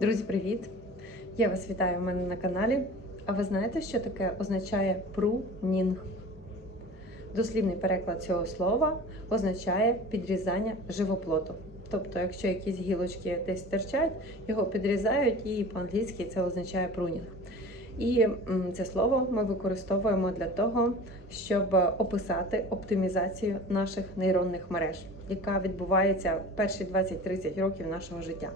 Друзі, привіт! Я вас вітаю у мене на каналі. А ви знаєте, що таке означає прунінг? Дослівний переклад цього слова означає підрізання живоплоту. Тобто, якщо якісь гілочки десь стирчать, його підрізають, і по-англійськи це означає прунінг. І це слово ми використовуємо для того, щоб описати оптимізацію наших нейронних мереж, яка відбувається перші 20-30 років нашого життя.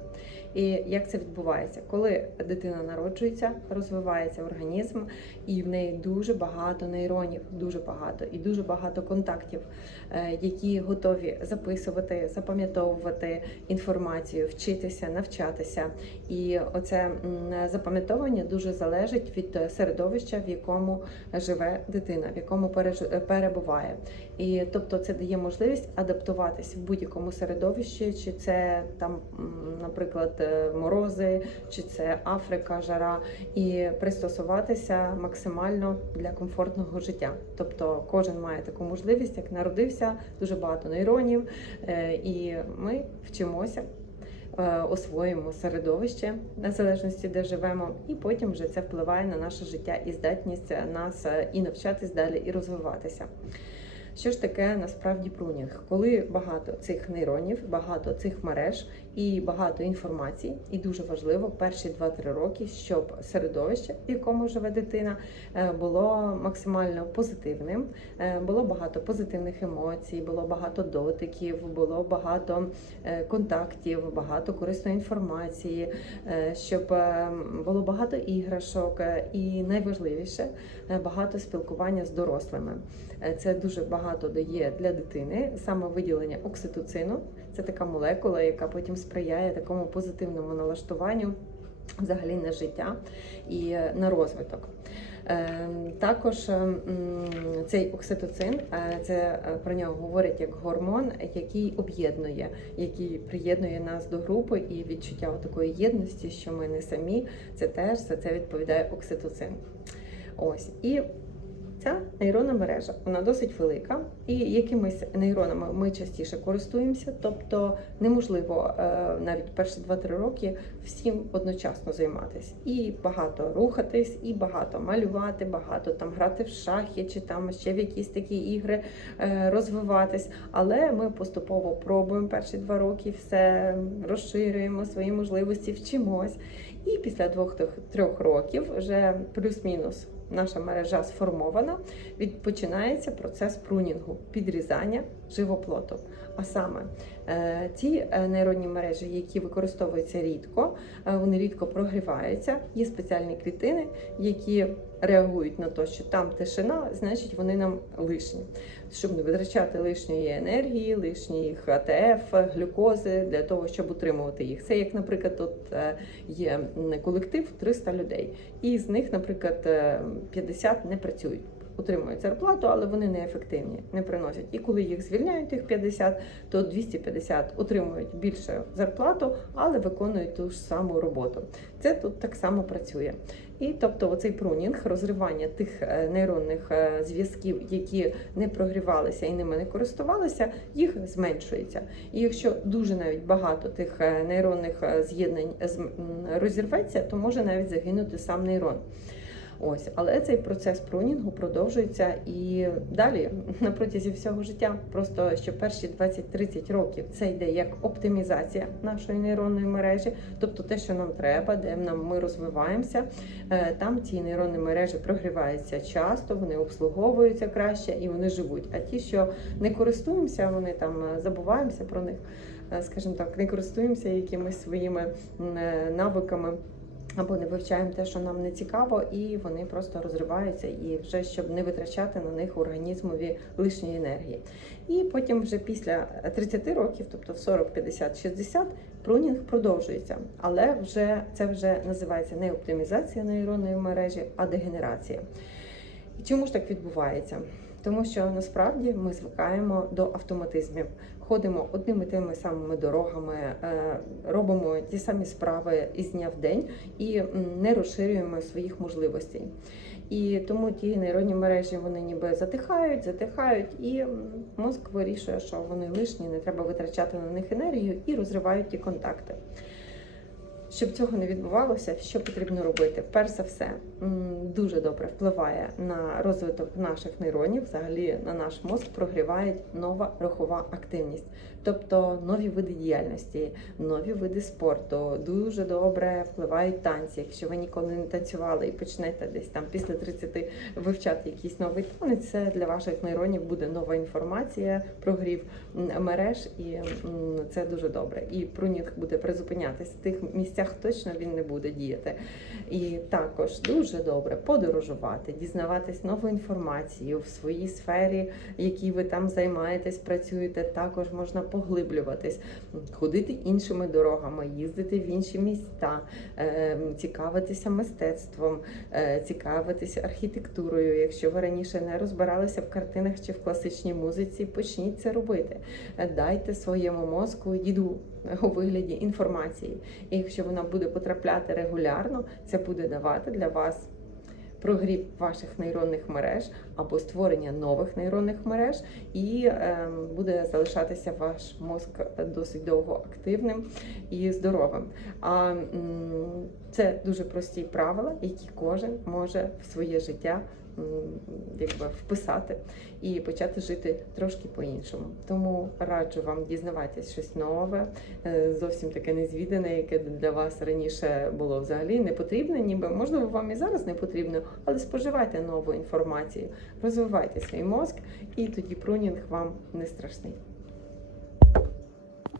І як це відбувається? Коли дитина народжується, розвивається організм, і в неї дуже багато нейронів, дуже багато і дуже багато контактів, е, які готові записувати, запам'ятовувати інформацію, вчитися, навчатися. І оце запам'ятовування дуже залежить від середовища, в якому живе дитина, в якому переж- перебуває. І тобто це дає можливість адаптуватись в будь-якому середовищі, чи це там, наприклад, е, морози, чи це Африка, жара, і пристосуватися максимально для комфортного життя. Тобто кожен має таку можливість, як народився, дуже багато нейронів, е, і ми вчимося. Е, Освоїмо середовище на залежності, де живемо, і потім вже це впливає на наше життя і здатність нас е, і навчатись далі, і розвиватися. Що ж таке насправді прунінг? Коли багато цих нейронів, багато цих мереж і багато інформації, і дуже важливо перші 2-3 роки, щоб середовище, в якому живе дитина, е, було максимально позитивним, е, було багато позитивних емоцій, було багато дотиків, було багато е, контактів, багато корисної інформації, щоб було багато іграшок, і найважливіше багато спілкування з дорослими. Це дуже багато дає для дитини саме виділення окситоцину. Це така молекула, яка потім сприяє такому позитивному налаштуванню взагалі на життя і е, на розвиток. Е, Також е, цей окситоцин, це про нього говорять як гормон, який об'єднує, який приєднує нас до групи і відчуття такої єдності, що ми не самі. Це теж за це відповідає окситоцин. Ось і Ця нейронна мережа вона досить велика, і якимись нейронами ми частіше користуємося, тобто неможливо е, навіть перші 2-3 роки всім одночасно займатися. І багато рухатись, і багато малювати, багато там грати в шахи чи там ще в якісь такі ігри е, розвиватись. Але ми поступово пробуємо перші два роки, все розширюємо свої можливості, вчимось. І після двох-трьох років вже плюс-мінус наша мережа сформована, від починається процес прунінгу, підрізання живоплоту. А саме е, ті е, нейронні мережі, які використовуються рідко, е, вони рідко прогріваються. Є спеціальні клітини, які реагують на те, що там тишина, значить вони нам лишні. Щоб не витрачати лишньої енергії, лишніх АТФ, глюкози для того, щоб утримувати їх. Це як, наприклад, тут е, є колектив 300 людей, і з них, наприклад, е, 50 не працюють. Отримують зарплату, але вони неефективні, не приносять. І коли їх звільняють, тих 50, то 250 отримують більше зарплату, але виконують ту ж саму роботу. Це тут так само працює. І тобто, оцей прунінг, розривання тих е, нейронних е, зв'язків, які не прогрівалися і ними не користувалися, їх зменшується. І якщо дуже навіть багато тих е, нейронних з'єднань розірветься, то може навіть загинути сам нейрон. Ось, але цей процес прунінгу продовжується і далі на протязі всього життя. Просто що перші 20-30 років це йде як оптимізація нашої нейронної мережі, тобто те, що нам треба, де нам ми розвиваємося. Е, Там ці нейронні мережі прогріваються часто, вони обслуговуються краще і вони живуть. А ті, що не користуємося, вони там е, забуваємося про них, е, скажімо так, не користуємося якимись своїми навиками або не вивчаємо те, що нам не цікаво, і вони просто розриваються, і вже щоб не витрачати на них організмові лишньої енергії. І потім, вже після 30 років, тобто в 40, 50, 60, прунінг продовжується, але вже це вже називається не оптимізація нейронної мережі, а дегенерація. Чому ж так відбувається? Тому що насправді ми звикаємо до автоматизмів, ходимо одними тими самими дорогами, е, робимо ті самі справи із дня в день і не розширюємо своїх можливостей. І тому ті нейронні мережі вони ніби затихають, затихають, і мозк вирішує, що вони лишні, не треба витрачати на них енергію і розривають ті контакти. Щоб цього не відбувалося, що потрібно робити? Перш за все, дуже добре впливає на розвиток наших нейронів, взагалі на наш мозк прогріває нова рухова активність, тобто нові види діяльності, нові види спорту. Дуже добре впливають танці. Якщо ви ніколи не танцювали і почнете десь там після 30 вивчати якийсь новий танець, це для ваших нейронів буде нова інформація, прогрів мереж, і це дуже добре. І прунінг буде призупинятися тих місцях, точно він не буде діяти. І також дуже добре подорожувати, дізнаватись нову інформацію в своїй сфері, якій ви там займаєтесь, працюєте. Також можна поглиблюватись, ходити іншими дорогами, їздити в інші міста, е, цікавитися мистецтвом, е, цікавитися архітектурою. Якщо ви раніше не розбиралися в картинах чи в класичній музиці, почніть це робити. Дайте своєму мозку їду у вигляді інформації. І якщо вона буде потрапляти регулярно, це буде давати для вас прогрів ваших нейронних мереж або створення нових нейронних мереж, і ем, буде залишатися ваш мозк досить довго активним і здоровим. А це дуже прості правила, які кожен може в своє життя якби вписати і почати жити трошки по-іншому. Тому раджу вам дізнаватись щось нове, е, зовсім таке незвідане, яке для вас раніше було взагалі не потрібне, ніби можливо вам і зараз не потрібно, але споживайте нову інформацію, розвивайте свій мозк, і тоді прунінг вам не страшний.